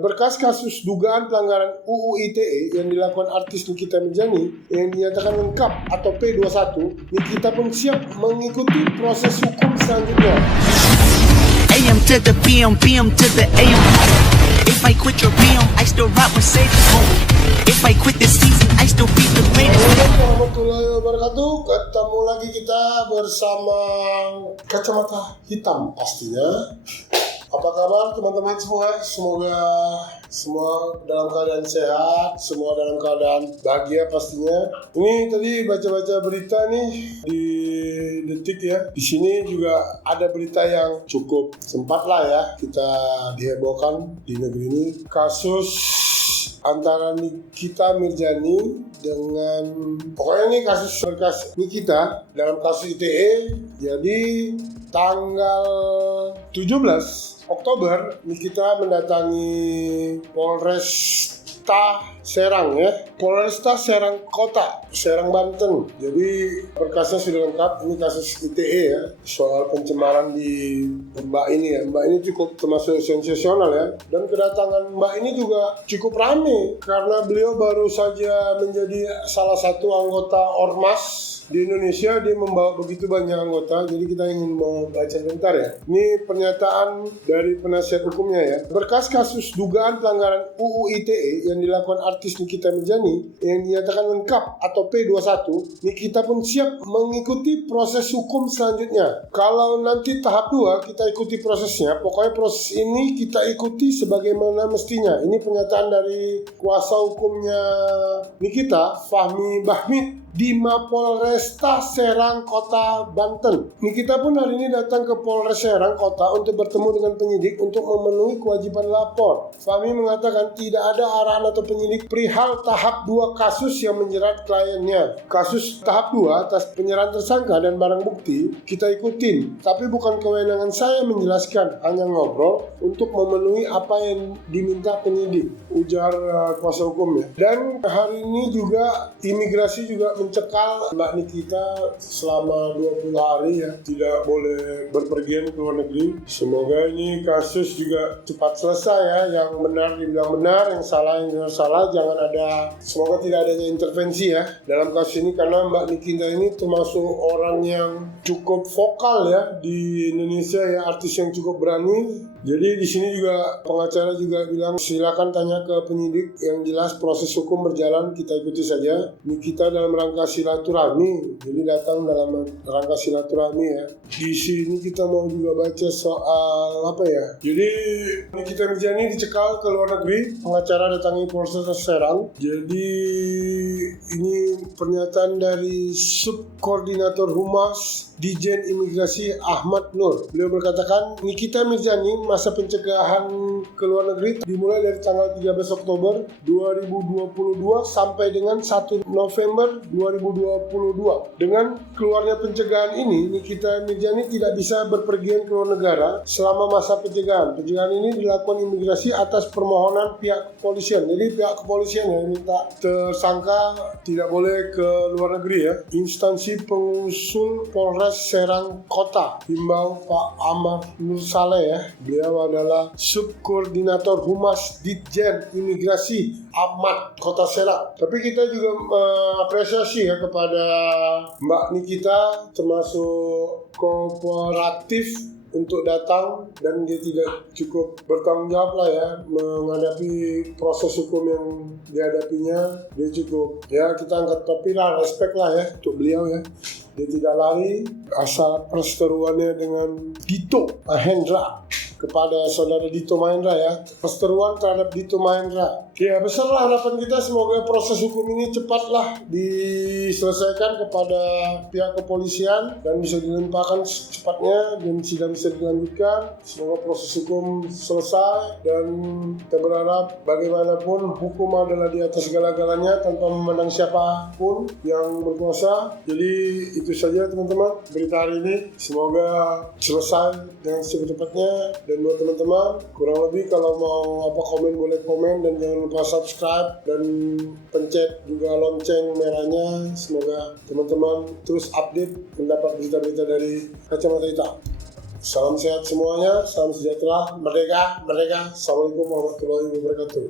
Berkas kasus dugaan pelanggaran UU ITE yang dilakukan artis Nikita Mirzani yang dinyatakan lengkap atau P21, Nikita pun siap mengikuti proses hukum selanjutnya. AM to the PM, PM to the AM. If I quit your PM, I still rock Mercedes. If I quit this season, I still beat the greatest. Assalamualaikum warahmatullahi wabarakatuh. Ketemu lagi kita bersama Kacamata Hitam pastinya. Apa kabar teman-teman semua? Semoga semua dalam keadaan sehat, semua dalam keadaan bahagia pastinya. Ini tadi baca-baca berita nih di Detik ya. Di sini juga ada berita yang cukup sempat lah ya kita dihebohkan di negeri ini. Kasus antara Nikita Mirzani dengan pokoknya ini kasus berkas Nikita dalam kasus ITE. Jadi tanggal 17 Oktober Nikita mendatangi Polresta Serang ya, Polresta Serang Kota, Serang Banten. Jadi berkasnya sudah lengkap. Ini kasus ITE ya, soal pencemaran di Mbak ini ya. Mbak ini cukup termasuk sensasional ya. Dan kedatangan Mbak ini juga cukup ramai karena beliau baru saja menjadi salah satu anggota Ormas di Indonesia. Dia membawa begitu banyak anggota. Jadi kita ingin mau baca sebentar ya. Ini pernyataan dari penasihat hukumnya ya. Berkas kasus dugaan pelanggaran UU ITE yang dilakukan artis Nikita Mirzani yang dinyatakan lengkap atau P21, Nikita pun siap mengikuti proses hukum selanjutnya. Kalau nanti tahap 2 kita ikuti prosesnya, pokoknya proses ini kita ikuti sebagaimana mestinya. Ini pernyataan dari kuasa hukumnya Nikita, Fahmi Bahmid, di Mapolresta Serang Kota Banten. Nikita pun hari ini datang ke Polres Serang Kota untuk bertemu dengan penyidik untuk memenuhi kewajiban lapor. Fahmi mengatakan tidak ada arahan atau penyidik perihal tahap 2 kasus yang menjerat kliennya. Kasus tahap 2 atas penyerahan tersangka dan barang bukti kita ikutin, tapi bukan kewenangan saya menjelaskan, hanya ngobrol untuk memenuhi apa yang diminta penyidik, ujar kuasa hukumnya. Dan hari ini juga imigrasi juga mencekal Mbak Nikita selama 20 hari ya, tidak boleh berpergian ke luar negeri. Semoga ini kasus juga cepat selesai ya, yang benar dibilang benar, yang salah yang salah, jangan ada, semoga tidak adanya intervensi ya dalam kasus ini, karena Mbak Nikita ini termasuk orang yang cukup vokal ya di Indonesia ya, artis yang cukup berani. Jadi di sini juga pengacara juga bilang silakan tanya ke penyidik, yang jelas proses hukum berjalan, kita ikuti saja. Nikita dalam rangka silaturahmi, jadi datang dalam rangka silaturahmi ya. Di sini kita mau juga baca soal apa ya. Jadi Nikita Mirzani dicekal ke luar negeri, pengacara datangi Polresta Serang. Jadi ini pernyataan dari Subkoordinator Humas Dijen Imigrasi Ahmad Nur. Beliau berkatakan Nikita Mirzani masa pencegahan ke luar negeri dimulai dari tanggal 13 Oktober 2022 sampai dengan 1 November 2022. Dengan keluarnya pencegahan ini, Nikita Mirzani tidak bisa berpergian ke luar negara selama masa pencegahan. Pencegahan ini dilakukan imigrasi atas permohonan pihak kepolisian. Jadi pihak kepolisian yang minta tersangka tidak boleh ke luar negeri ya. Instansi pengusul Polres Serang Kota himbau Pak Ahmad Nur Saleh ya. Beliau adalah Subkoordinator Humas Ditjen Imigrasi Ahmad Kota Serang. Tapi kita juga apresiasi ya kepada Mbak Nikita, termasuk kooperatif untuk datang, dan dia tidak cukup bertanggung jawab lah ya menghadapi proses hukum yang dihadapinya. Dia cukup ya, kita angkat topi lah, respect lah ya untuk beliau ya. Dia tidak lari asal perseteruannya dengan Dito Mahendra kepada saudara Dito Mahendra ya, perseteruan terhadap Dito Mahendra. Ya, besarlah harapan kita, semoga proses hukum ini cepatlah diselesaikan kepada pihak kepolisian dan bisa dilimpahkan secepatnya dan sidang bisa dilanjutkan. Semoga proses hukum selesai, dan kita berharap bagaimanapun hukum adalah di atas segala-galanya tanpa memandang siapapun yang berkuasa. Jadi itu saja teman-teman berita hari ini, semoga selesai dengan secepatnya. Dan buat teman-teman, kurang lebih kalau mau komen boleh komen, dan jangan lupa subscribe dan pencet juga lonceng merahnya. Semoga teman-teman terus update mendapat berita-berita dari Kacamata Hitam. Salam sehat semuanya, salam sejahtera, merdeka, merdeka. Assalamualaikum warahmatullahi wabarakatuh.